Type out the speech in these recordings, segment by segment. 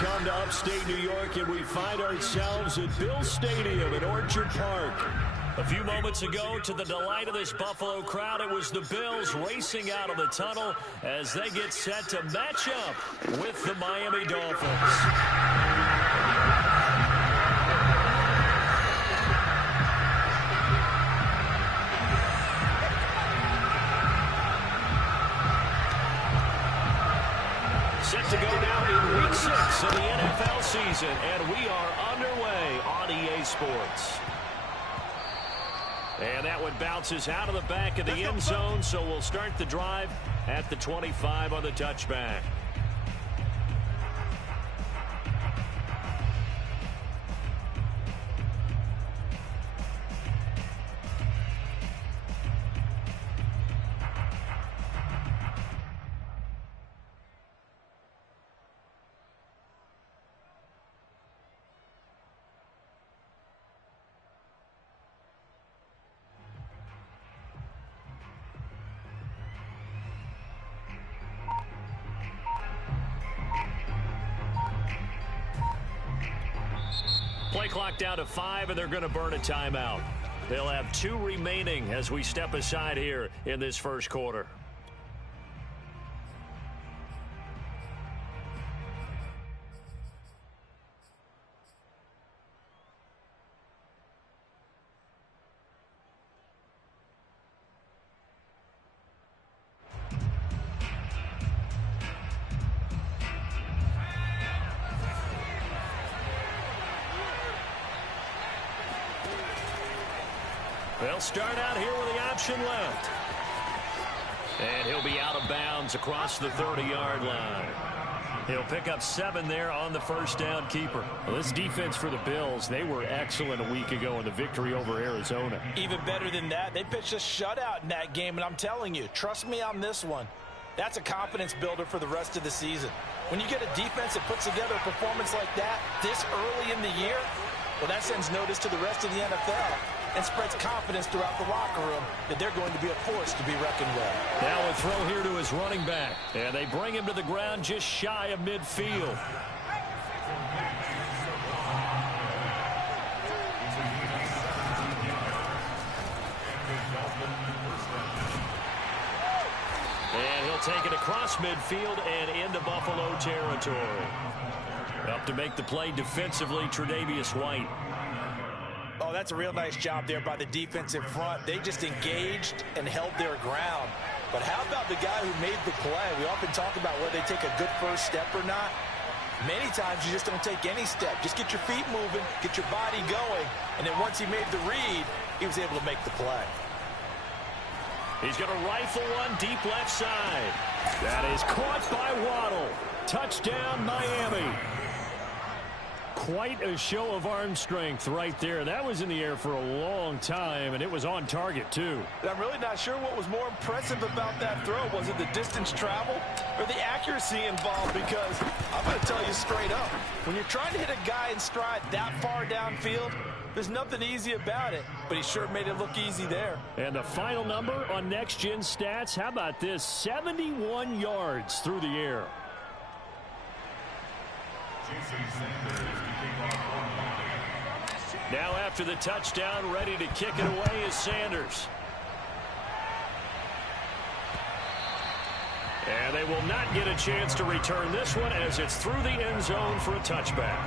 come to upstate New York, and we find ourselves at Bill Stadium in Orchard Park. A few moments ago, to the delight of this Buffalo crowd, it was the Bills racing out of the tunnel as they get set to match up with the Miami Dolphins. Set to go now in Week 6 of the NFL season, and we are underway on EA Sports. And that one bounces out of the back of the end zone, so we'll start the drive at the 25 on the touchback. Play clock down to 5, and they're going to burn a timeout. They'll have 2 remaining as we step aside here in this first quarter. They'll start out here with the option left. And he'll be out of bounds across the 30-yard line. He'll pick up 7 there on the first down keeper. Well, this defense for the Bills, they were excellent a week ago in the victory over Arizona. Even better than that, they pitched a shutout in that game, and I'm telling you, trust me on this one. That's a confidence builder for the rest of the season. When you get a defense that puts together a performance like that this early in the year, well, that sends notice to the rest of the NFL and spreads confidence throughout the locker room that they're going to be a force to be reckoned with. Now a throw here to his running back. And they bring him to the ground just shy of midfield. And he'll take it across midfield and into Buffalo territory. Up to make the play defensively, Tre'Davious White. Oh, that's a real nice job there by the defensive front. They just engaged and held their ground. But how about the guy who made the play? We often talk about whether they take a good first step or not. Many times you just don't take any step. Just get your feet moving, get your body going, and then once he made the read, he was able to make the play. He's going to rifle one deep left side. That is caught by Waddle. Touchdown, Miami. Quite a show of arm strength right there. That was in the air for a long time, and it was on target, too. I'm really not sure what was more impressive about that throw. Was it the distance traveled or the accuracy involved? Because I'm going to tell you straight up, when you're trying to hit a guy in stride that far downfield, there's nothing easy about it, but he sure made it look easy there. And the final number on Next Gen Stats, how about this? 71 yards through the air. Now after the touchdown, ready to kick it away is Sanders. And they will not get a chance to return this one as it's through the end zone for a touchback.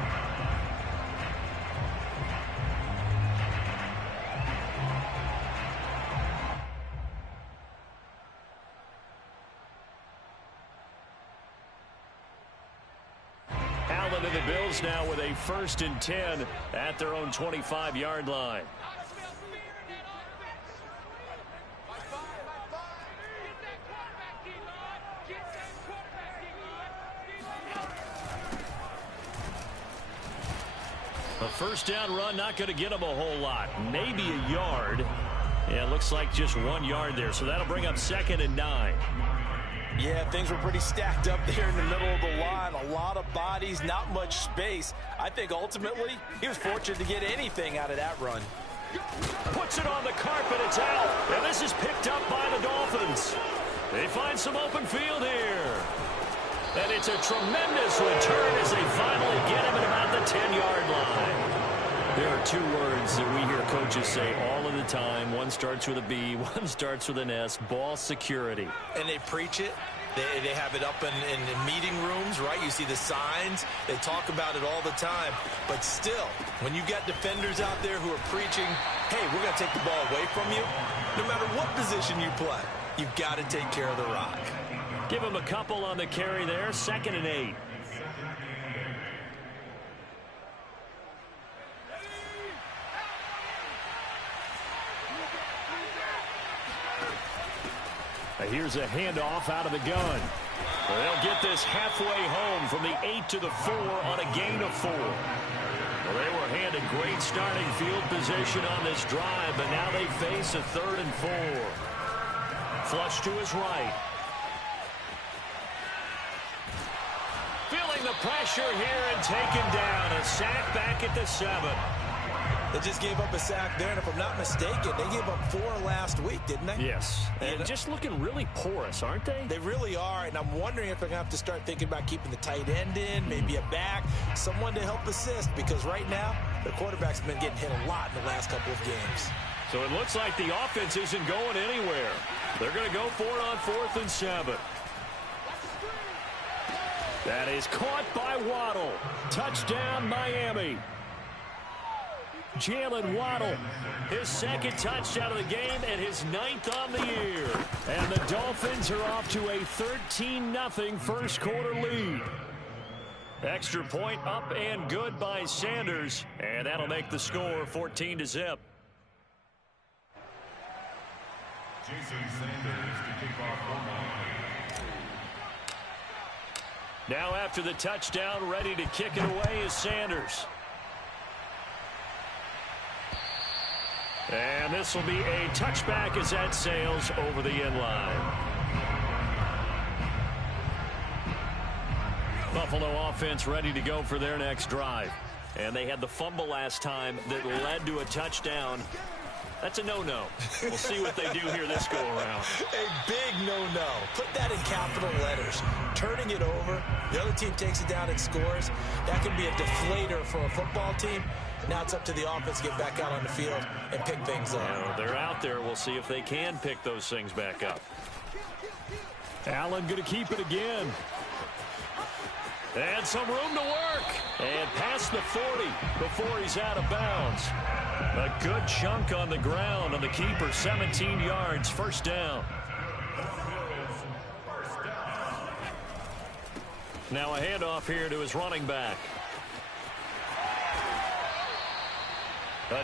Allen and the Bills now with a 1st and 10 at their own 25-yard line. A first down run, not going to get them a whole lot. Maybe a yard. Yeah, it looks like just 1 yard there. So that'll bring up 2nd and 9. Yeah, things were pretty stacked up there in the middle of the line. A lot of bodies, not much space. I think ultimately he was fortunate to get anything out of that run. Puts it on the carpet, it's out. And this is picked up by the Dolphins. They find some open field here. And it's a tremendous return as they finally get him at about the 10-yard line. There are two words that we hear coaches say all of the time. One starts with a B, one starts with an S, ball security. And they preach it. They have it up in meeting rooms, right? You see the signs. They talk about it all the time. But still, when you got defenders out there who are preaching, hey, we're going to take the ball away from you, no matter what position you play, you've got to take care of the rock. Give him a couple on the carry there, 2nd and 8. Here's a handoff out of the gun. They'll get this halfway home from the 8 to the 4 on a gain of 4. Well, they were handed great starting field position on this drive, but now they face a 3rd and 4. Flush to his right. Feeling the pressure here and taken down. A sack back at the 7. They just gave up a sack there, and if I'm not mistaken, they gave up 4 last week, didn't they? Yes, and just looking really porous, aren't they? They really are, and I'm wondering if they're going to have to start thinking about keeping the tight end in, maybe a back, someone to help assist, because right now, the quarterback's been getting hit a lot in the last couple of games. So it looks like the offense isn't going anywhere. They're going to go for it on 4th and 7. That is caught by Waddle. Touchdown, Miami. Jalen Waddle, his 2nd touchdown of the game and his 9th on the year. And the Dolphins are off to a 13-0 first quarter lead. Extra point up and good by Sanders, and that'll make the score 14-0. Jason Sanders to kick off for Miami. Now after the touchdown, ready to kick it away is Sanders. And this will be a touchback as that sails over the end line. Buffalo offense ready to go for their next drive. And they had the fumble last time that led to a touchdown. That's a no-no. We'll see what they do here this go-around. A big no-no. Put that in capital letters. Turning it over, the other team takes it down and scores. That can be a deflator for a football team. Now it's up to the offense to get back out on the field and pick things up. Yeah, they're out there. We'll see if they can pick those things back up. Allen going to keep it again. And some room to work. And past the 40 before he's out of bounds. A good chunk on the ground on the keeper. 17 yards, first down. Now a handoff here to his running back.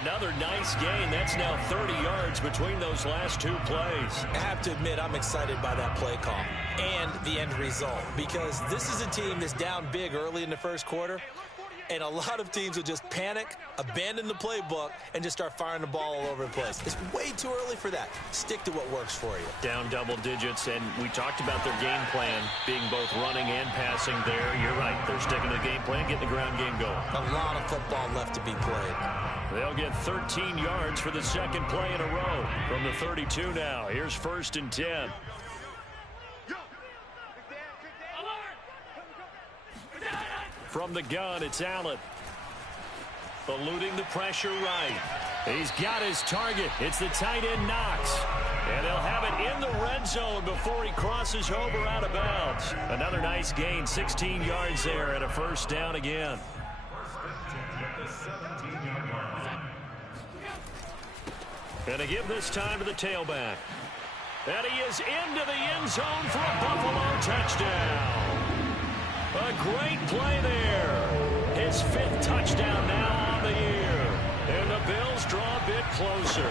Another nice gain. That's now 30 yards between those last two plays. I have to admit, I'm excited by that play call and the end result, because this is a team that's down big early in the first quarter, and a lot of teams will just panic, abandon the playbook, and just start firing the ball all over the place. It's way too early for that. Stick to what works for you. Down double digits, and we talked about their game plan being both running and passing there. You're right. They're sticking to the game plan, getting the ground game going. A lot of football left to be played. They'll get 13 yards for the second play in a row from the 32 now. Here's 1st and 10. From the gun, it's Allen. Eluding the pressure right. He's got his target. It's the tight end Knox. And they'll have it in the red zone before he crosses over out of bounds. Another nice gain, 16 yards there and a first down again. And to give this time to the tailback. And he is into the end zone for a Buffalo touchdown. A great play there. His 5th touchdown now on the year. And the Bills draw a bit closer.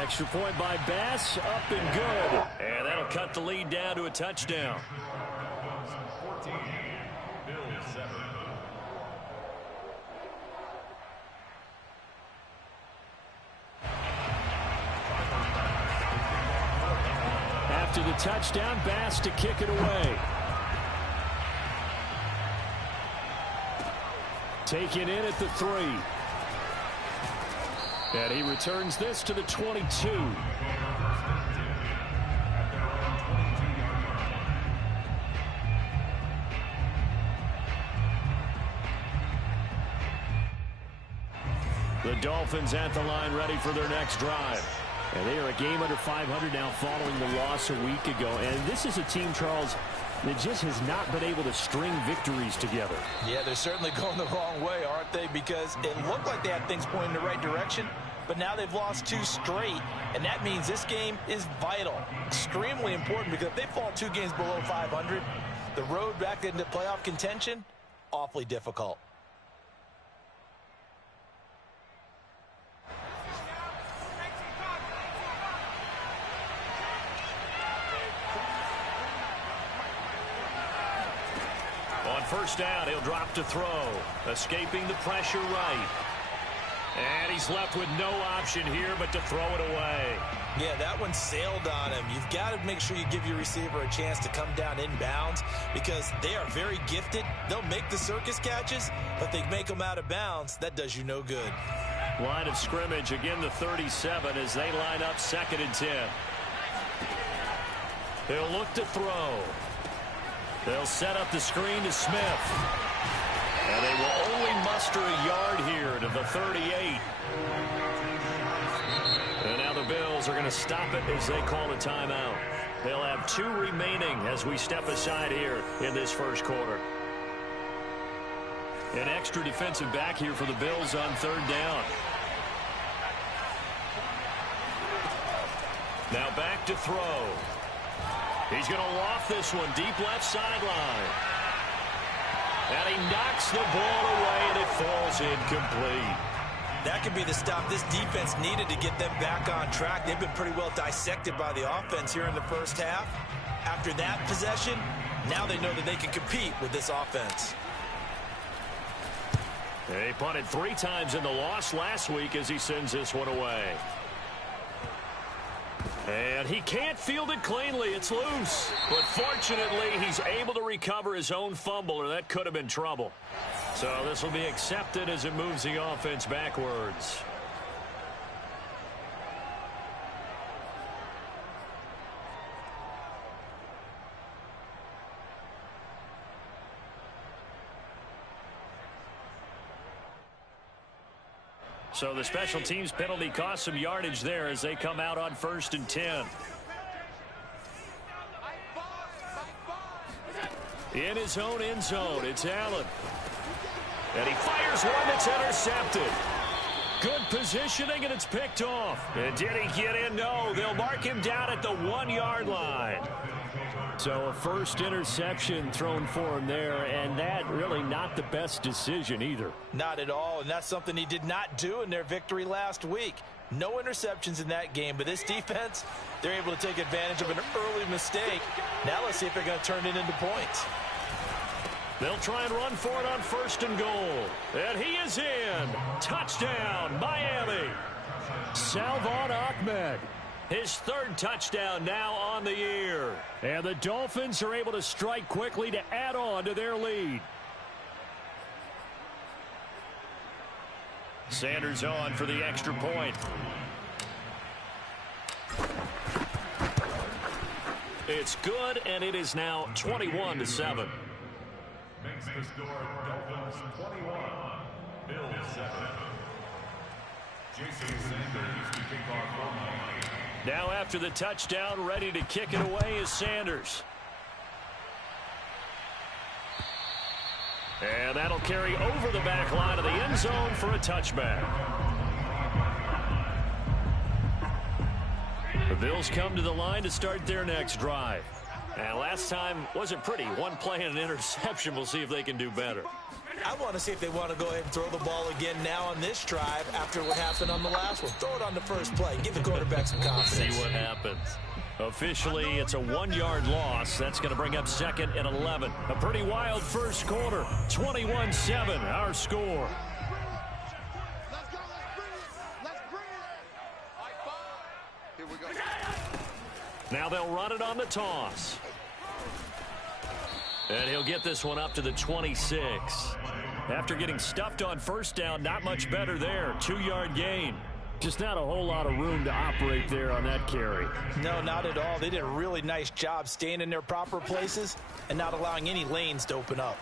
Extra point by Bass, up and good. And that'll cut the lead down to a touchdown. 14, Bills 7. After the touchdown, Bass to kick it away. Taken in at the 3. And he returns this to the 22. The Dolphins at the line ready for their next drive. And they are a game under 500 now following the loss a week ago. And this is a team, Charles, that just has not been able to string victories together. Yeah, they're certainly going the wrong way, aren't they? Because it looked like they had things pointing in the right direction, but now they've lost 2 straight, and that means this game is vital, extremely important, because if they fall 2 games below 500, the road back into playoff contention, awfully difficult. On first down, he'll drop to throw, escaping the pressure right. And he's left with no option here but to throw it away. Yeah, that one sailed on him. You've got to make sure you give your receiver a chance to come down inbounds because they are very gifted. They'll make the circus catches, but they make them out of bounds. That does you no good. Line of scrimmage, again the 37 as they line up 2nd and 10. He'll look to throw. They'll set up the screen to Smith. And they will only muster a yard here to the 38. And now the Bills are going to stop it as they call a timeout. They'll have 2 remaining as we step aside here in this first quarter. An extra defensive back here for the Bills on 3rd down. Now back to throw. He's going to loft this one deep left sideline. And he knocks the ball away, and it falls incomplete. That could be the stop this defense needed to get them back on track. They've been pretty well dissected by the offense here in the first half. After that possession, now they know that they can compete with this offense. He punted 3 times in the loss last week as he sends this one away. And he can't field it cleanly. It's loose. But fortunately, he's able to recover his own fumble, or that could have been trouble. So this will be accepted as it moves the offense backwards. So the special teams penalty cost some yardage there as they come out on 1st and 10. In his own end zone, it's Allen. And he fires one that's intercepted. Good positioning, and it's picked off. And did he get in? No, they'll mark him down at the 1-yard line. So a first interception thrown for him there, and that really not the best decision either. Not at all, and that's something he did not do in their victory last week. No interceptions in that game, but this defense, they're able to take advantage of an early mistake. Now let's see if they're going to turn it into points. They'll try and run for it on 1st and goal. And he is in. Touchdown, Miami. Salvon Ahmed. His 3rd touchdown now on the year. And the Dolphins are able to strike quickly to add on to their lead. Sanders on for the extra point. It's good, and it is now 21-7. Makes the score Dolphins 21, Bills 7. Jason Sanders to kick off for Miami. Now after the touchdown, ready to kick it away is Sanders. And that'll carry over the back line of the end zone for a touchback. The Bills come to the line to start their next drive. And last time wasn't pretty. 1 play and an interception. We'll see if they can do better. I want to see if they want to go ahead and throw the ball again now on this drive after what happened on the last one. Throw it on the first play. Give the quarterback some confidence. See what happens. Officially, it's a 1-yard loss. That's going to bring up 2nd and 11. A pretty wild first quarter. 21-7, our score. Now they'll run it on the toss. And he'll get this one up to the 26. After getting stuffed on first down, not much better there. 2-yard gain. Just not a whole lot of room to operate there on that carry. No, not at all. They did a really nice job staying in their proper places and not allowing any lanes to open up.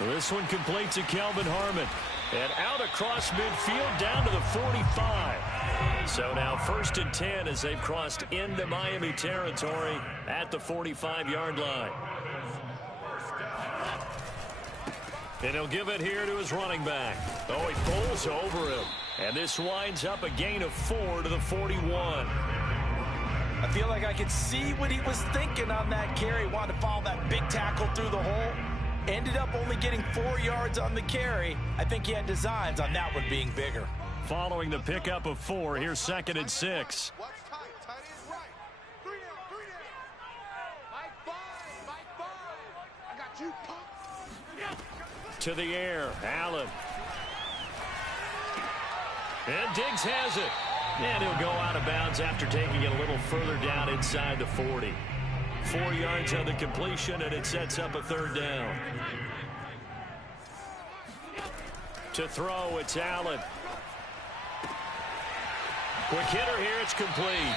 This one complete to Kelvin Harmon. And out across midfield down to the 45. So now 1st and 10 as they've crossed into Miami territory at the 45-yard line. And he'll give it here to his running back. Oh, he pulls over him. And this winds up a gain of 4 to the 41. I feel like I could see what he was thinking on that carry. Wanted to follow that big tackle through the hole. Ended up only getting 4 yards on the carry. I think he had designs on that one being bigger. Following the pickup of 4, here's 2nd and 6. To the air, Allen. And Diggs has it. And he'll go out of bounds after taking it a little further down inside the 40. 4 yards on the completion, and it sets up a 3rd down. To throw, it's Allen. Quick hitter here, it's complete.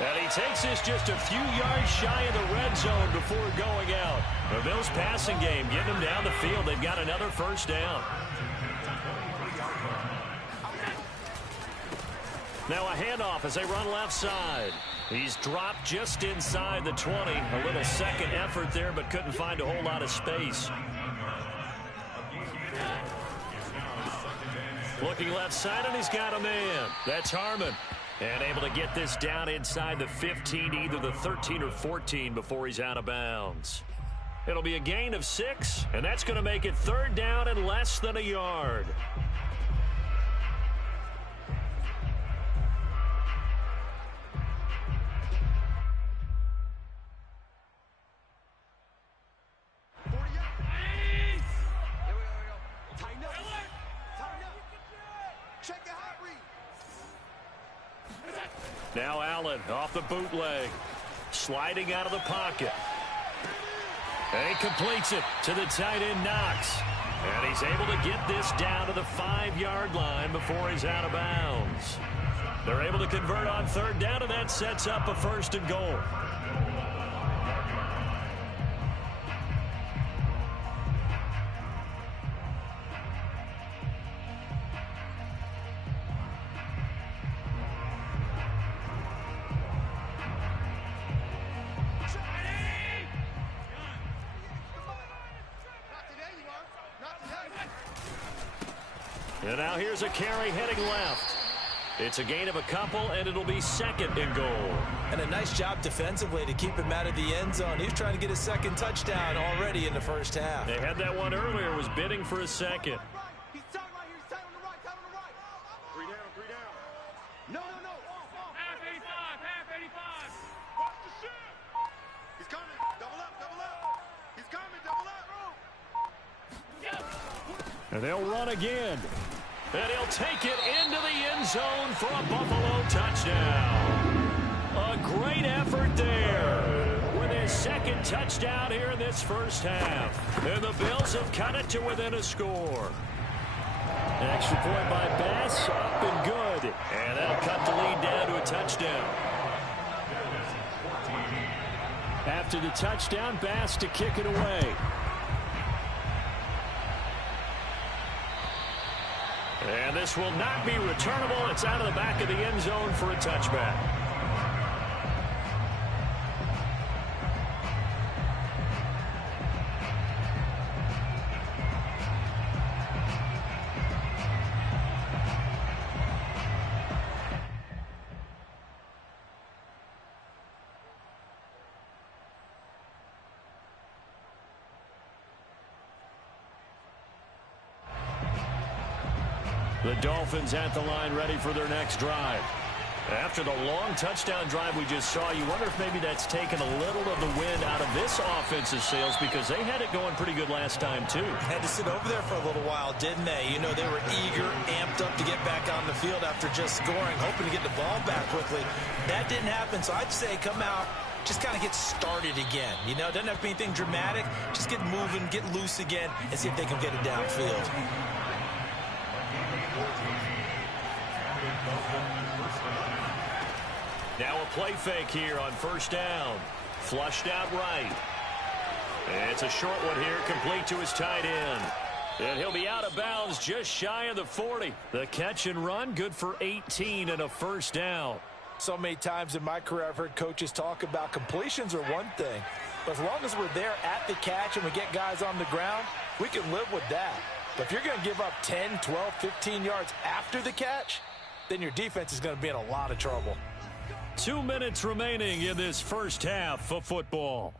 And he takes this just a few yards shy of the red zone before going out. The Bills passing game, getting them down the field. They've got another 1st down. Now a handoff as they run left side. He's dropped just inside the 20. A little second effort there, but couldn't find a whole lot of space. Looking left side, and he's got a man. That's Harmon. And able to get this down inside the 15, either the 13 or 14 before he's out of bounds. It'll be a gain of 6, and that's going to make it 3rd down and less than a yard. Now Allen off the bootleg. Sliding out of the pocket. And he completes it to the tight end, Knox. And he's able to get this down to the 5-yard line before he's out of bounds. They're able to convert on 3rd down, and that sets up a 1st and goal. And now here's a carry heading left. It's a gain of a couple, and it'll be 2nd and goal. And a nice job defensively to keep him out of the end zone. He was trying to get his 2nd touchdown already in the 1st half. They had that one earlier, was bidding for a 2nd. He's tight right here. He's tight on the right. Tight on the right. 3 down. 3 down. No. Off. Half 85. Half 85. Watch the shit. He's coming. Double up. He's coming. Double up. And they'll run again. And he'll take it into the end zone for a Buffalo touchdown. A great effort there with his 2nd touchdown here in this 1st half. And the Bills have cut it to within a score. An extra point by Bass, up and good. And that'll cut the lead down to a touchdown. After the touchdown, Bass to kick it away. And this will not be returnable. It's out of the back of the end zone for a touchback. The Dolphins at the line ready for their next drive. After the long touchdown drive we just saw, you wonder if maybe that's taken a little of the wind out of this offensive sails, because they had it going pretty good last time too. Had to sit over there for a little while, didn't they? You know, they were eager, amped up to get back on the field after just scoring, hoping to get the ball back quickly. That didn't happen, so I'd say come out, just kind of get started again. You know, it doesn't have to be anything dramatic. Just get moving, get loose again, and see if they can get it downfield. Now a play fake here on 1st down. Flushed out right. And it's a short one here, complete to his tight end. And he'll be out of bounds just shy of the 40. The catch and run, good for 18 and a first down. So many times in my career I've heard coaches talk about completions are one thing. But as long as we're there at the catch and we get guys on the ground, we can live with that. But if you're going to give up 10, 12, 15 yards after the catch, then your defense is going to be in a lot of trouble. 2 minutes remaining in this first half of football.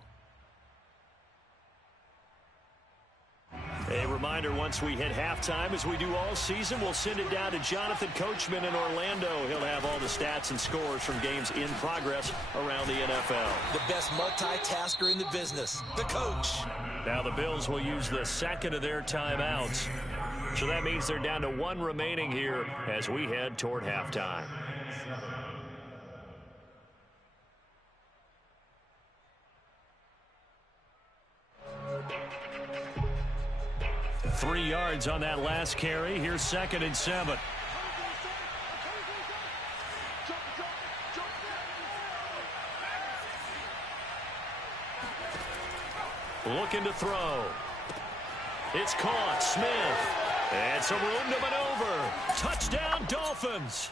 A reminder, once we hit halftime, as we do all season, we'll send it down to Jonathan Coachman in Orlando. He'll have all the stats and scores from games in progress around the NFL. The best multitasker in the business, the coach. Now the Bills will use the second of their timeouts. So that means they're down to 1 remaining here as we head toward halftime. Three yards on that last carry. Here's 2nd and 7. Looking to throw. It's caught. Smith. And some room to maneuver. Touchdown, Dolphins.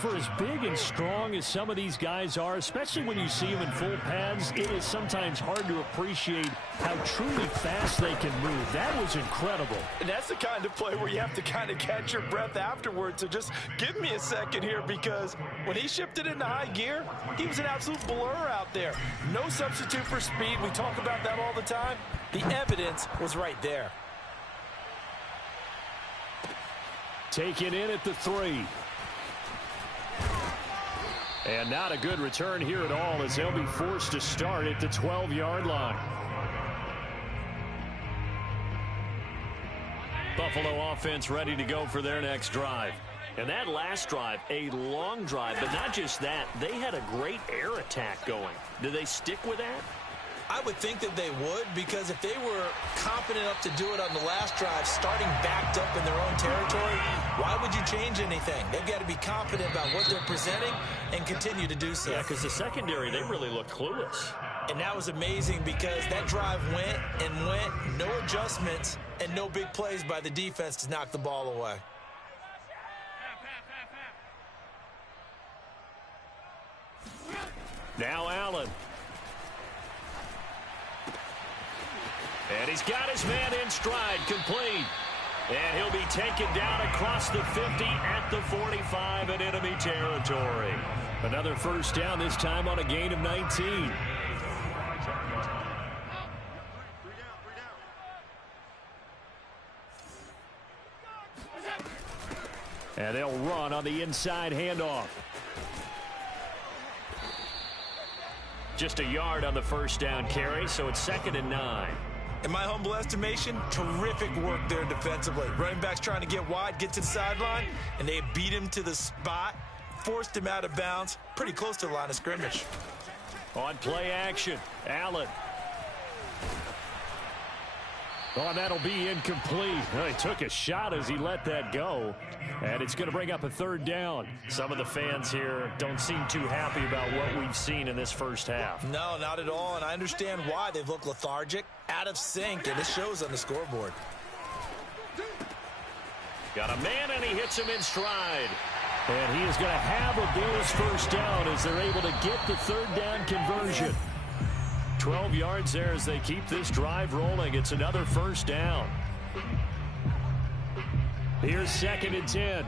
For as big and strong as some of these guys are, especially when you see them in full pads, it is sometimes hard to appreciate how truly fast they can move. That was incredible. And that's the kind of play where you have to kind of catch your breath afterwards. So just give me a second here, because when he shifted into high gear, he was an absolute blur out there. No substitute for speed. We talk about that all the time. The evidence was right there. Taken in at the 3. And not a good return here at all, as they'll be forced to start at the 12-yard line. Buffalo offense ready to go for their next drive. And that last drive, a long drive, but not just that, they had a great air attack going. Do they stick with that? I would think that they would, because if they were confident enough to do it on the last drive, starting backed up in their own territory, why would you change anything? They've got to be confident about what they're presenting and continue to do so. Yeah, because the secondary, they really looked clueless. And that was amazing, because that drive went and went, no adjustments, and no big plays by the defense to knock the ball away. Now Allen. And he's got his man in stride, complete. And he'll be taken down across the 50 at the 45 in enemy territory. Another first down, this time on a gain of 19. And they'll run on the inside handoff. Just a yard on the first down carry, so it's 2nd and 9. In my humble estimation, terrific work there defensively. Running back's trying to get wide, get to the sideline, and they beat him to the spot, forced him out of bounds, pretty close to the line of scrimmage. On play action, Allen. Oh, that'll be incomplete. Well, he took a shot as he let that go. And it's going to bring up a 3rd down. Some of the fans here don't seem too happy about what we've seen in this first half. No, not at all. And I understand why. They've looked lethargic, out of sync, and it shows on the scoreboard. Got a man, and he hits him in stride. And he is going to have a Bills first down as they're able to get the 3rd down conversion. 12 yards there as they keep this drive rolling. It's another first down. Here's 2nd and 10.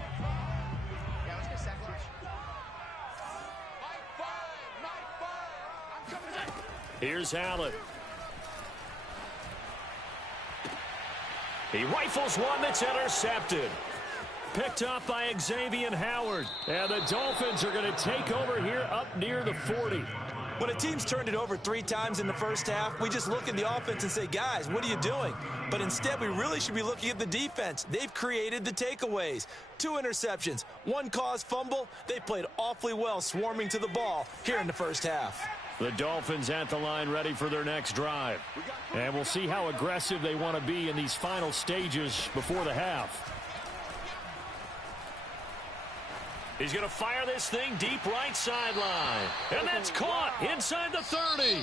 Here's Allen. He rifles one that's intercepted. Picked up by Xavier Howard. And the Dolphins are going to take over here up near the 40. When a team's turned it over 3 times in the first half, we just look at the offense and say, guys, what are you doing? But instead, we really should be looking at the defense. They've created the takeaways. 2 interceptions, 1 caused fumble. They played awfully well swarming to the ball here in the first half. The Dolphins at the line ready for their next drive. And we'll see how aggressive they want to be in these final stages before the half. He's going to fire this thing deep right sideline. And that's caught inside the 30.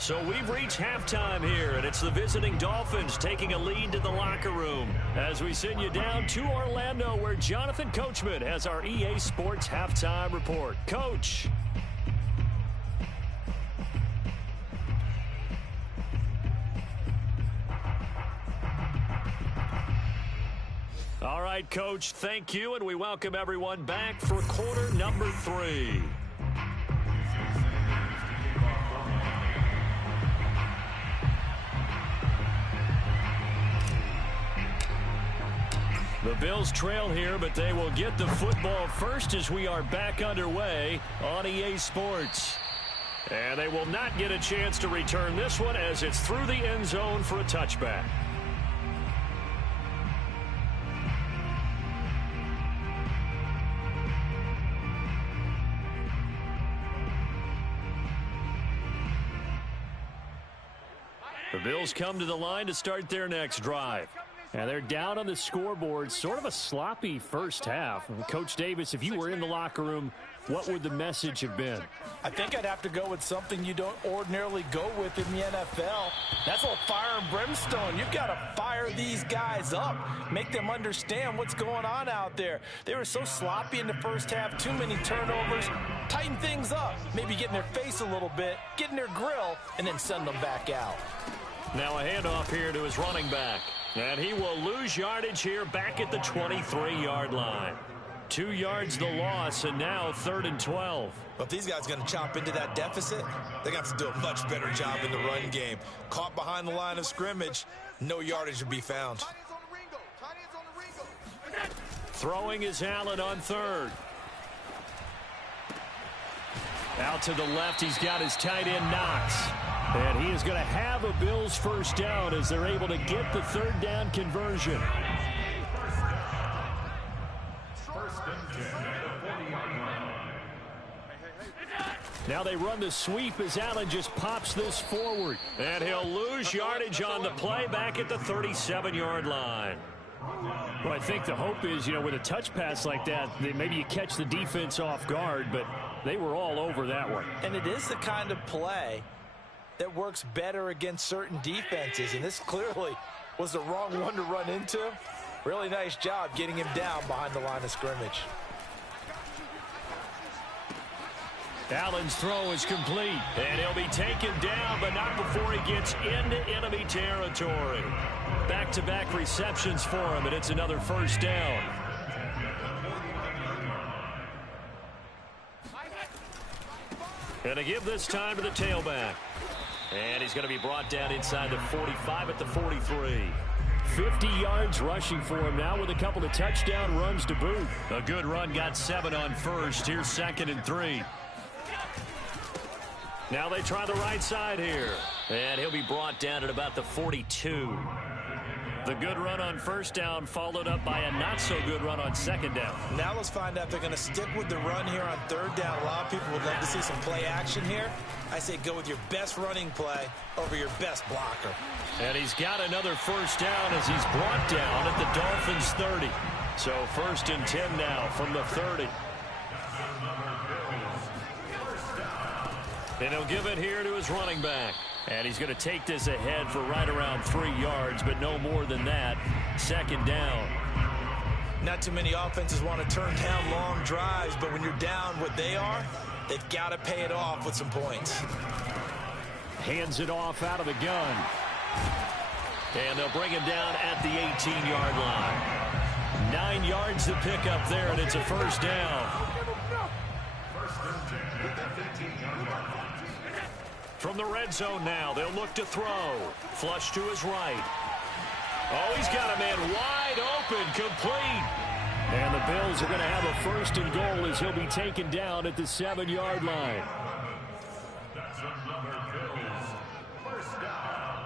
So we've reached halftime here, and it's the visiting Dolphins taking a lead to the locker room as we send you down to Orlando, where Jonathan Coachman has our EA Sports halftime report. Coach. All right, Coach, thank you, and we welcome everyone back for quarter number 3. The Bills trail here, but they will get the football first as we are back underway on EA Sports. And they will not get a chance to return this one as it's through the end zone for a touchback. The Bills come to the line to start their next drive. And they're down on the scoreboard, sort of a sloppy first half. Coach Davis, if you were in the locker room, what would the message have been? I think I'd have to go with something you don't ordinarily go with in the NFL. That's all fire and brimstone. You've got to fire these guys up, make them understand what's going on out there. They were so sloppy in the first half, too many turnovers. Tighten things up, maybe get in their face a little bit, get in their grill, and then send them back out. Now a handoff here to his running back. And he will lose yardage here back at the 23-yard line. 2 yards the loss, and now 3rd and 12. But if these guys are going to chop into that deficit, they're going to have to do a much better job in the run game. Caught behind the line of scrimmage, no yardage to be found. Throwing is Allen on 3rd. Out to the left, he's got his tight end Knox. And he is going to have a Bills first down as they're able to get the 3rd down conversion. Now they run the sweep as Allen just pops this forward. And he'll lose yardage on the play back at the 37-yard line. Well, I think the hope is, with a touch pass like that, that maybe you catch the defense off guard, but they were all over that one. And it is the kind of play that works better against certain defenses, and this clearly was the wrong one to run into. Really nice job getting him down behind the line of scrimmage. Allen's throw is complete, and he'll be taken down, but not before he gets into enemy territory. Back-to-back receptions for him, and it's another first down. And to give this time to the tailback. And he's going to be brought down inside the 45 at the 43. 50 yards rushing for him now with a couple of touchdown runs to boot. A good run, got 7 on first. Here's 2nd and 3. Now they try the right side here. And he'll be brought down at about the 42. The good run on first down followed up by a not-so-good run on 2nd down. Now let's find out if they're going to stick with the run here on 3rd down. A lot of people would love to see some play action here. I say go with your best running play over your best blocker. And he's got another first down as he's brought down at the Dolphins' 30. So 1st and 10 now from the 30. And he'll give it here to his running back. And he's going to take this ahead for right around 3 yards, but no more than that. 2nd down. Not too many offenses want to turn down long drives, but when you're down what they are, they've got to pay it off with some points. Hands it off out of the gun. And they'll bring him down at the 18-yard line. 9 yards to pick up there, and it's a first down. From the red zone now, they'll look to throw. Flush to his right. Oh, he's got a man wide open, complete. And the Bills are going to have a 1st and goal as he'll be taken down at the 7-yard line. That's another Bills. First down.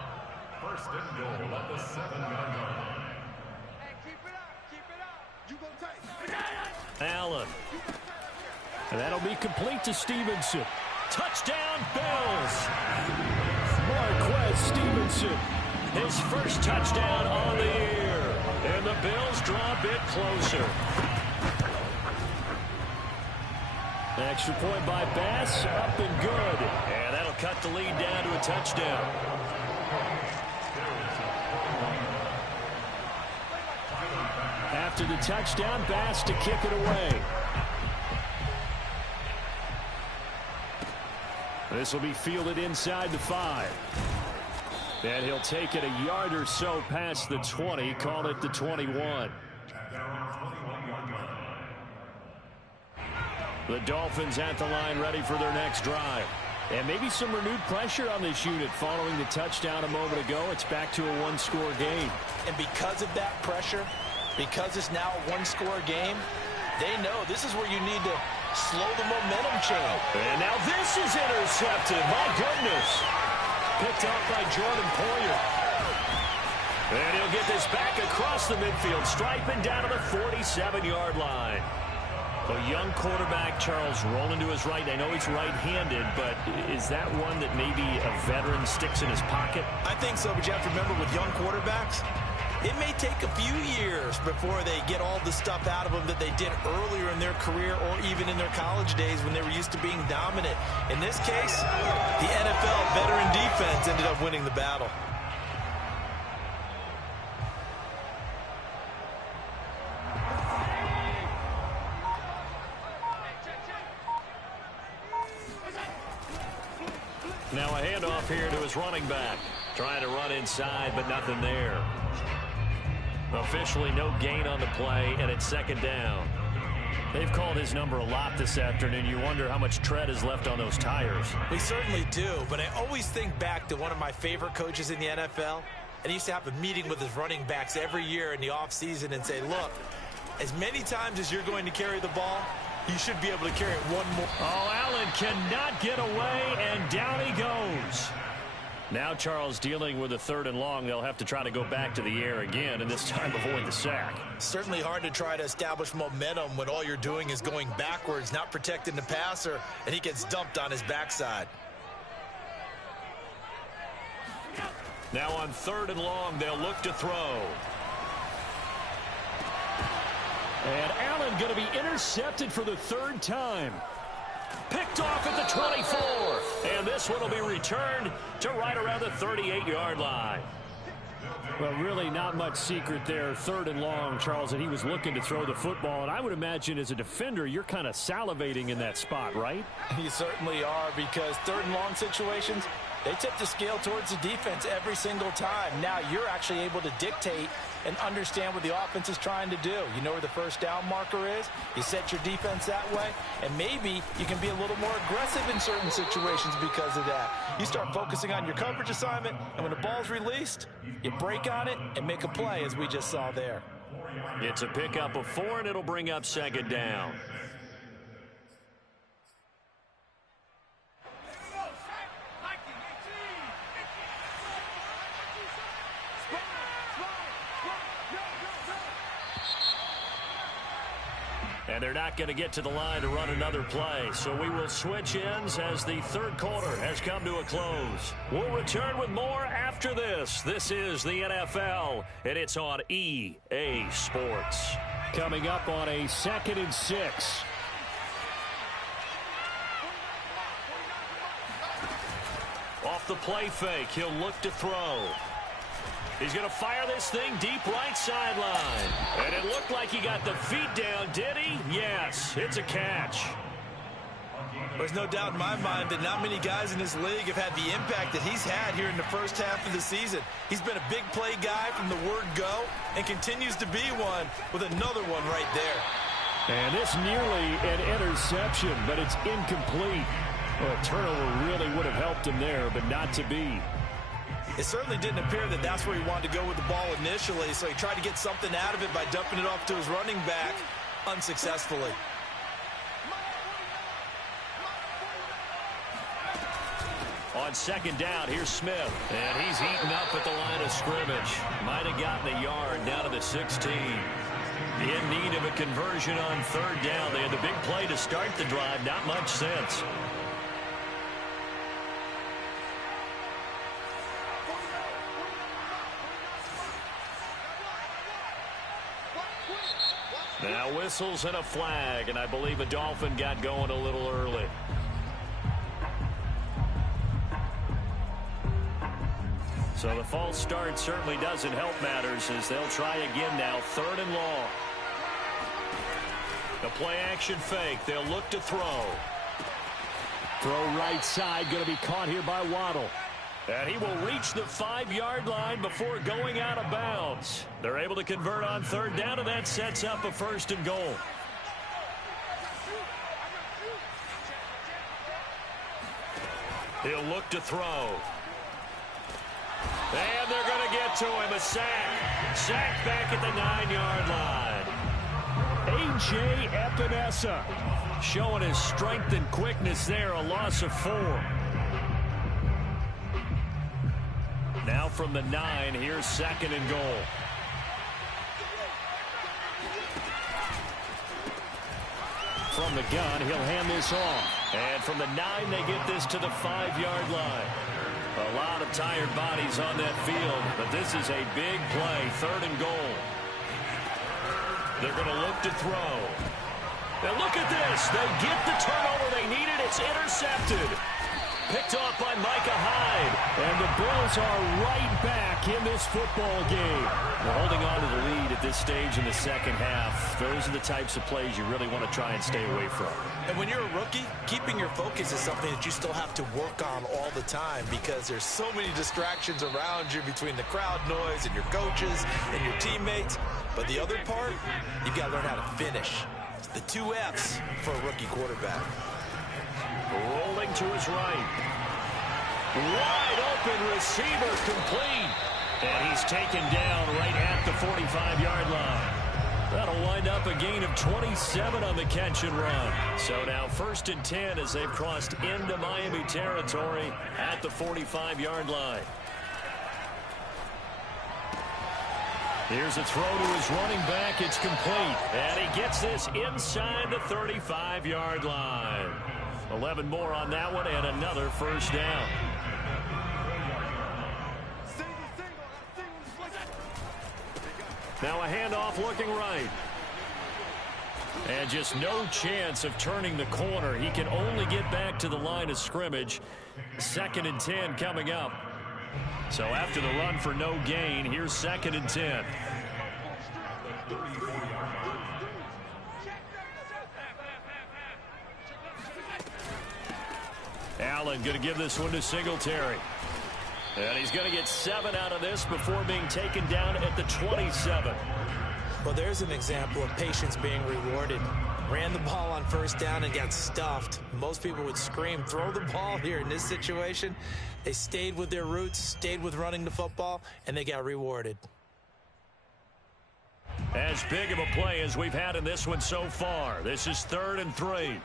1st and goal at the 7-yard line. Hey, keep it up. You gonna take. Allen. And that'll be complete to Stevenson. Touchdown, Bills. Marquez Stevenson. His first touchdown on the year. And the Bills draw a bit closer. Extra point by Bass, up and good. And that'll cut the lead down to a touchdown. After the touchdown, Bass to kick it away. This will be fielded inside the 5. And he'll take it a yard or so past the 20, call it the 21. The Dolphins at the line ready for their next drive. And maybe some renewed pressure on this unit following the touchdown a moment ago. It's back to a one-score game. And because of that pressure, because it's now a one-score game, they know this is where you need to slow the momentum chain. And now this is intercepted. My goodness. Picked off by Jordan Poyer. And he'll get this back across the midfield, striping down to the 47-yard line. A young quarterback, Charles, rolling to his right. I know he's right-handed, but is that one that maybe a veteran sticks in his pocket? I think so, but you have to remember with young quarterbacks, it may take a few years before they get all the stuff out of them that they did earlier in their career or even in their college days when they were used to being dominant. In this case, the NFL veteran defense ended up winning the battle. Now a handoff here to his running back. Trying to run inside, but nothing there. Officially no gain on the play, and it's second down. They've called his number a lot this afternoon. You wonder how much tread is left on those tires. We certainly do, but I always think back to one of my favorite coaches in the NFL, and he used to have a meeting with his running backs every year in the offseason and say, look, as many times as you're going to carry the ball, you should be able to carry it one more. Oh, Allen cannot get away, and down he goes. Now Charles dealing with a 3rd and long. They'll have to try to go back to the air again, and this time avoid the sack. Certainly hard to try to establish momentum when all you're doing is going backwards, not protecting the passer, and he gets dumped on his backside. Now on 3rd and long, they'll look to throw. And Allen going to be intercepted for the 3rd time. Picked off at the 24. And this one will be returned to right around the 38-yard line. Well, really not much secret there. 3rd and long, Charles, and he was looking to throw the football. And I would imagine as a defender, you're kind of salivating in that spot, right? You certainly are, because 3rd and long situations, they tip the scale towards the defense every single time. Now you're actually able to dictate and understand what the offense is trying to do. You know where the first down marker is. You set your defense that way, and maybe you can be a little more aggressive in certain situations because of that. You start focusing on your coverage assignment, and when the ball's released, you break on it and make a play, as we just saw there. It's a pickup of 4, and it'll bring up 2nd down. And they're not going to get to the line to run another play. So we will switch ends as the 3rd quarter has come to a close. We'll return with more after this. This is the NFL, and it's on EA Sports. Coming up on a 2nd and 6. Off the play fake, he'll look to throw. He's going to fire this thing deep right sideline. And it looked like he got the feet down, did he? Yes, it's a catch. There's no doubt in my mind that not many guys in this league have had the impact that he's had here in the first half of the season. He's been a big play guy from the word go and continues to be one with another one right there. And this nearly an interception, but it's incomplete. Well, a turnover really would have helped him there, but not to be. It certainly didn't appear that that's where he wanted to go with the ball initially, so he tried to get something out of it by dumping it off to his running back unsuccessfully. On 2nd down, here's Smith. And he's eaten up at the line of scrimmage. Might have gotten a yard down to the 16. In need of a conversion on 3rd down. They had the big play to start the drive. Not much since. Now whistles and a flag, and I believe a Dolphin got going a little early. So the false start certainly doesn't help matters as they'll try again now, 3rd and long. The play action fake. They'll look to throw. Throw right side, going to be caught here by Waddle. And he will reach the 5-yard line before going out of bounds. They're able to convert on 3rd down, and that sets up a 1st and goal. He'll look to throw. And they're going to get to him. A sack. Sack back at the 9-yard line. A.J. Epinesa showing his strength and quickness there. A loss of 4. Now from the 9, here's 2nd and goal. From the gun, he'll hand this off. And from the 9, they get this to the 5-yard line. A lot of tired bodies on that field, but this is a big play, 3rd and goal. They're going to look to throw. And look at this. They get the turnover they needed. It's intercepted. Picked off by Micah Hyde. And the Bills are right back in this football game. They're holding on to the lead at this stage in the 2nd half. Those are the types of plays you really want to try and stay away from. And when you're a rookie, keeping your focus is something that you still have to work on all the time because there's so many distractions around you between the crowd noise and your coaches and your teammates. But the other part, you've got to learn how to finish. It's the 2 F's for a rookie quarterback. Rolling to his right. Wide open receiver complete. And he's taken down right at the 45-yard line. That'll wind up a gain of 27 on the catch and run. So now 1st and 10 as they've crossed into Miami territory at the 45-yard line. Here's a throw to his running back. It's complete. And he gets this inside the 35-yard line. 11 more on that one and another 1st down. Now a handoff looking right. And just no chance of turning the corner. He can only get back to the line of scrimmage. 2nd and 10 coming up. So after the run for no gain, here's 2nd and 10. Allen going to give this one to Singletary. And he's going to get 7 out of this before being taken down at the 27. Well, there's an example of patience being rewarded. Ran the ball on 1st down and got stuffed. Most people would scream, throw the ball here. In this situation, they stayed with their roots, stayed with running the football, and they got rewarded. As big of a play as we've had in this one so far. This is 3rd and 3.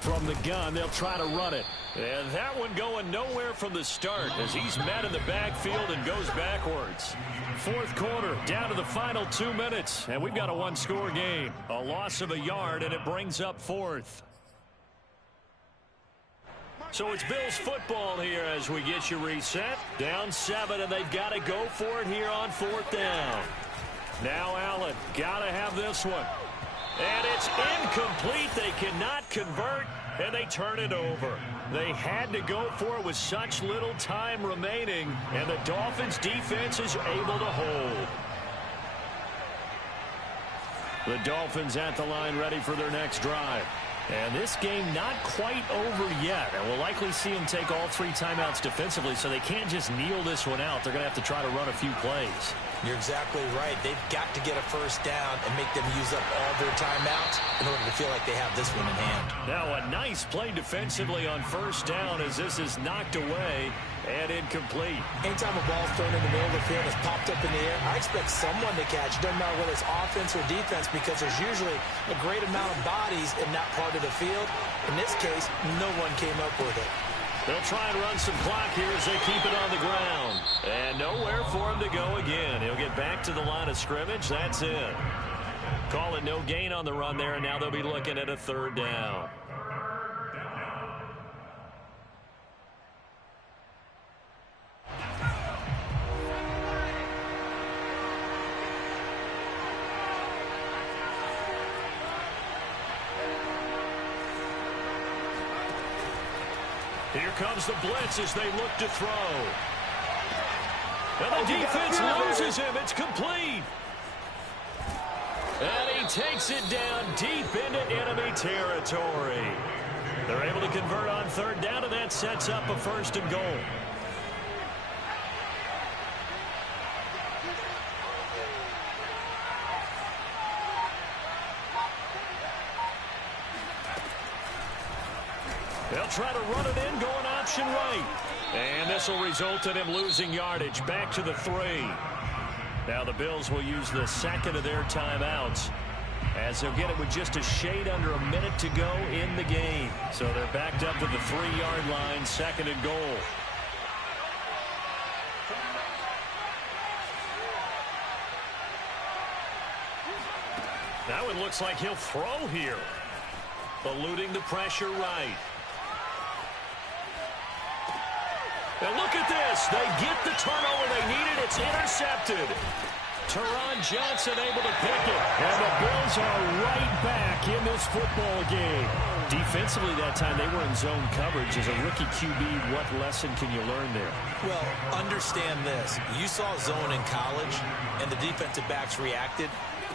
From the gun, they'll try to run it. And that one going nowhere from the start as he's met in the backfield and goes backwards. 4th quarter, down to the final 2 minutes. And we've got a 1-score game. A loss of a yard, and it brings up 4th. So it's Bills football here as we get you reset. Down 7, and they've got to go for it here on 4th down. Now Allen, got to have this one. And it's incomplete. They cannot convert, and they turn it over. They had to go for it with such little time remaining, and the Dolphins' defense is able to hold. The Dolphins at the line ready for their next drive. And this game not quite over yet. And we'll likely see them take all 3 timeouts defensively, so they can't just kneel this one out. They're going to have to try to run a few plays. You're exactly right. They've got to get a 1st down and make them use up all their timeouts in order to feel like they have this one in hand. Now a nice play defensively on 1st down as this is knocked away and incomplete. Anytime a ball's thrown in the middle of the field and it's popped up in the air, I expect someone to catch. Doesn't matter whether it's offense or defense because there's usually a great amount of bodies in that part of the field. In this case, no one came up with it. They'll try and run some clock here as they keep it on the ground. And nowhere for him to go again. He'll get back to the line of scrimmage. That's it. Call it no gain on the run there, and now they'll be looking at a third down. Here comes the blitz as they look to throw. And the defense loses him. It's complete. And he takes it down deep into enemy territory. They're able to convert on third down, and that sets up a 1st and goal. They'll try to run it in, going option right. And this will result in him losing yardage back to the 3. Now the Bills will use the second of their timeouts as they'll get it with just a shade under a minute to go in the game. So they're backed up to the 3-yard line, 2nd and goal. Now it looks like he'll throw here. Eluding the pressure right. And look at this. They get the turnover they needed. It's intercepted. Teron Johnson able to pick it. And the Bills are right back in this football game. Defensively that time, they were in zone coverage. As a rookie QB, what lesson can you learn there? Well, understand this. You saw zone in college, and the defensive backs reacted,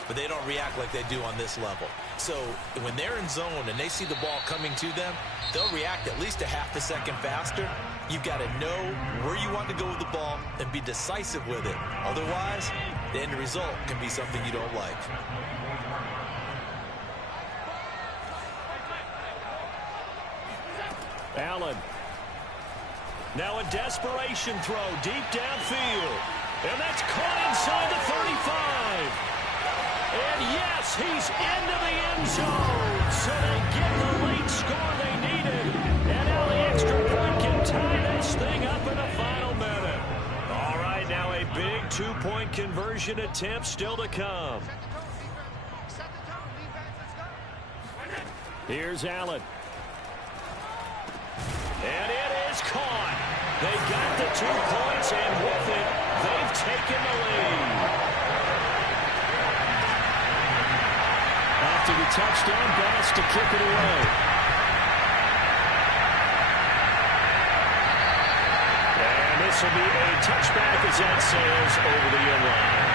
but they don't react like they do on this level. So when they're in zone and they see the ball coming to them, they'll react at least a half a second faster. You've got to know where you want to go with the ball and be decisive with it. Otherwise, the end result can be something you don't like. Allen. Now a desperation throw deep downfield. And that's caught inside the 35. And yes, he's into the end zone. So they get the late score they needed. And now the extra point can tie this thing up in the final minute. All right, now a big 2-point conversion attempt still to come. Here's Allen. And it is caught. They got the 2 points, and with it, they've taken the lead. After the touchdown, Bass to kick it away. And this will be a touchback as that sails over the end line.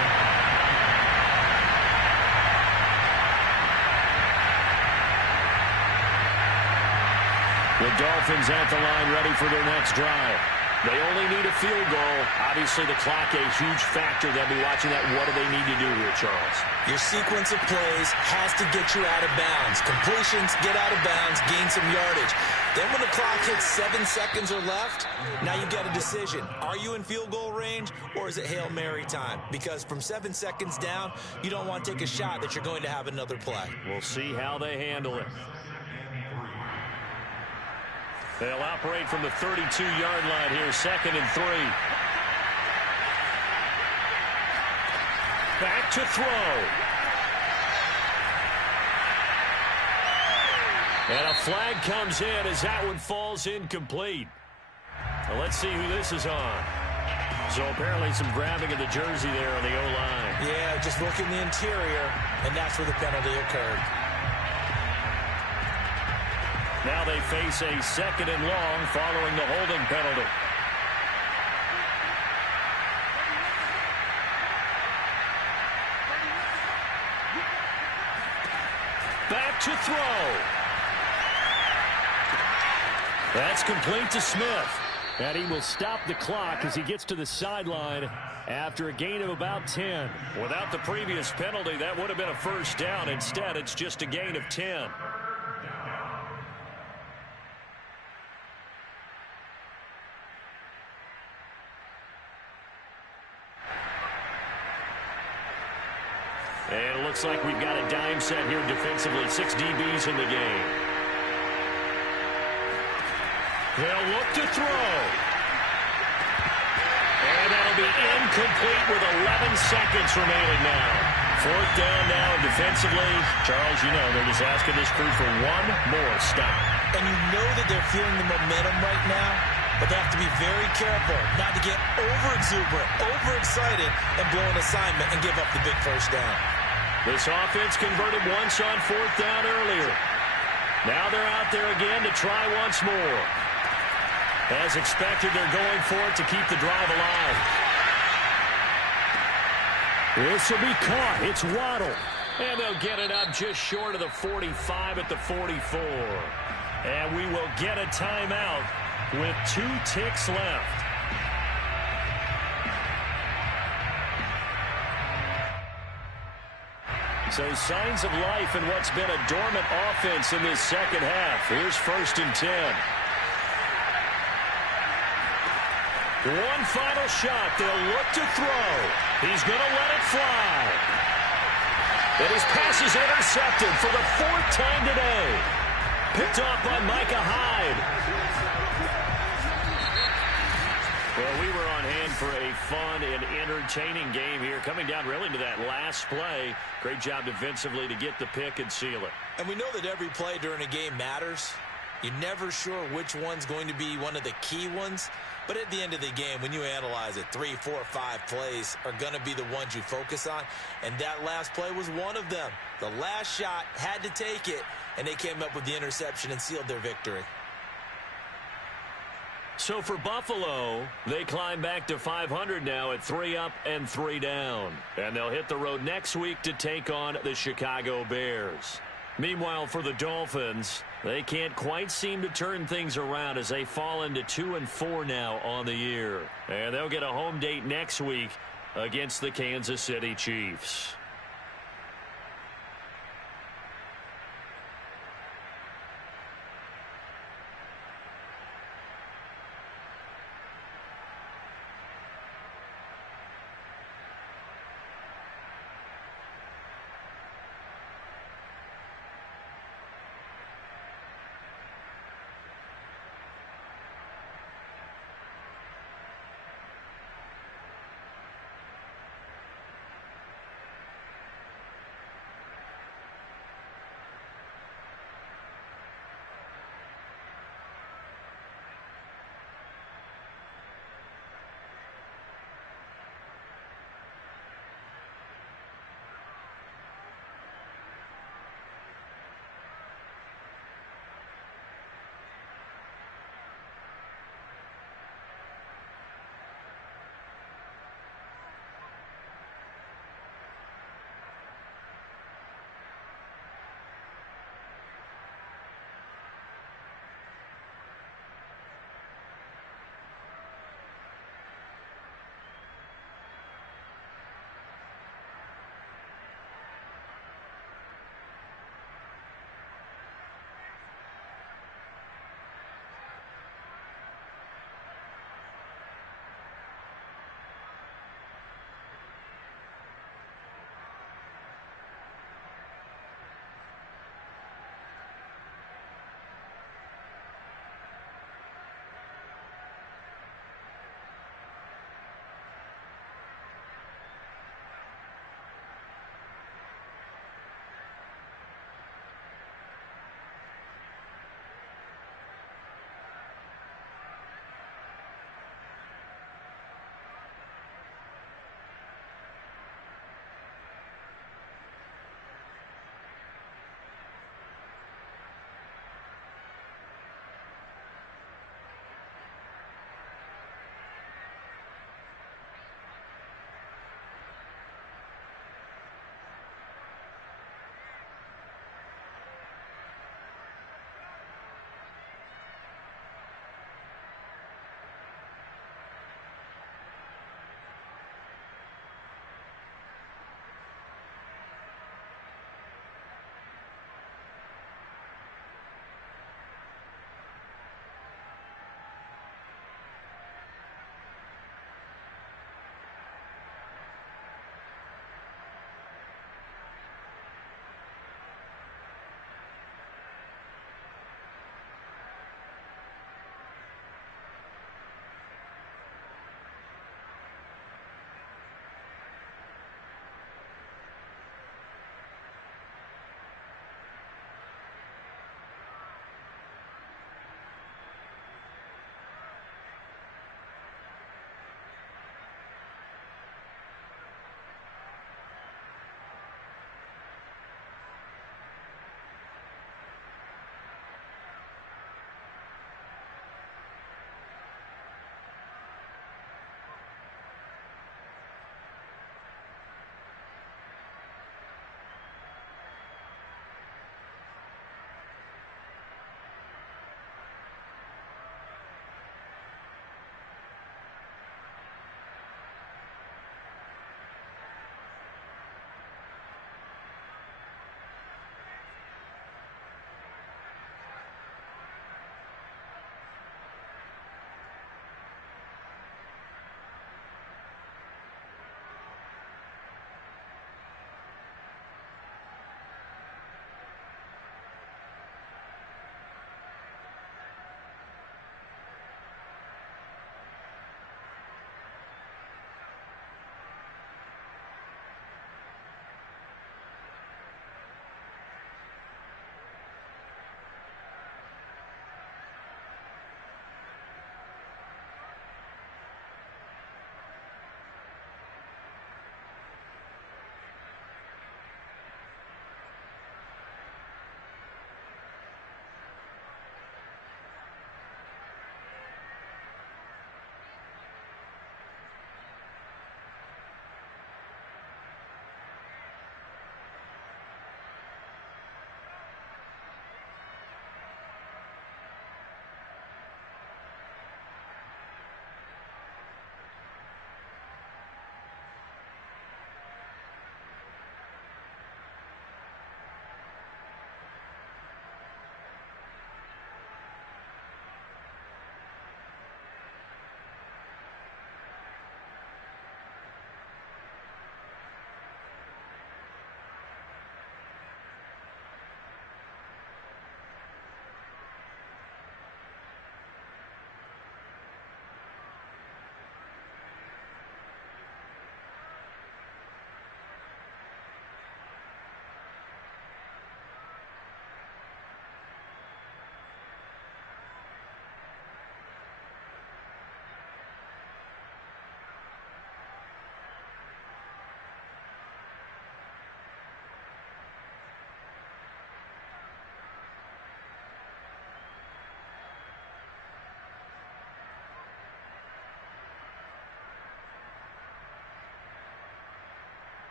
The Dolphins at the line ready for their next drive. They only need a field goal. Obviously, the clock a huge factor. They'll be watching that. What do they need to do here, Charles? Your sequence of plays has to get you out of bounds. Completions, get out of bounds, gain some yardage. Then when the clock hits 7 seconds or left, now you've got a decision. Are you in field goal range, or is it Hail Mary time? Because from 7 seconds down, you don't want to take a shot that you're going to have another play. We'll see how they handle it. They'll operate from the 32-yard line here, 2nd and 3. Back to throw. And a flag comes in as that one falls incomplete. Well, let's see who this is on. So apparently some grabbing of the jersey there on the O-line. Yeah, just look in the interior, and that's where the penalty occurred. Now they face a 2nd and long following the holding penalty. Back to throw. That's complete to Smith. And he will stop the clock as he gets to the sideline after a gain of about 10. Without the previous penalty, that would have been a 1st down. Instead, it's just a gain of 10. And it looks like we've got a dime set here defensively. 6 DBs in the game. They'll look to throw. And that'll be incomplete with 11 seconds remaining now. Fourth down now defensively. Charles, you know, they're just asking this crew for one more stop. And you know that they're feeling the momentum right now, but they have to be very careful not to get over-exuberant, overexcited, and blow an assignment and give up the big first down. This offense converted once on fourth down earlier. Now they're out there again to try once more. As expected, they're going for it to keep the drive alive. This will be caught. It's Waddle. And they'll get it up just short of the 45 at the 44. And we will get a timeout with 2 ticks left. So signs of life in what's been a dormant offense in this second half. Here's 1st and 10. One final shot. They'll look to throw. He's going to let it fly. And his pass is intercepted for the 4th time today. Picked off by Micah Hyde. Well, we were on hand for a fun and entertaining game here. Coming down really to that last play. Great job defensively to get the pick and seal it. And we know that every play during a game matters. You're never sure which one's going to be one of the key ones. But at the end of the game, when you analyze it, 3, 4, 5 plays are going to be the ones you focus on. And that last play was one of them. The last shot had to take it, and they came up with the interception and sealed their victory. So for Buffalo, they climb back to 500 now at 3 up and 3 down. And they'll hit the road next week to take on the Chicago Bears. Meanwhile, for the Dolphins, they can't quite seem to turn things around as they fall into 2-4 now on the year. And they'll get a home date next week against the Kansas City Chiefs.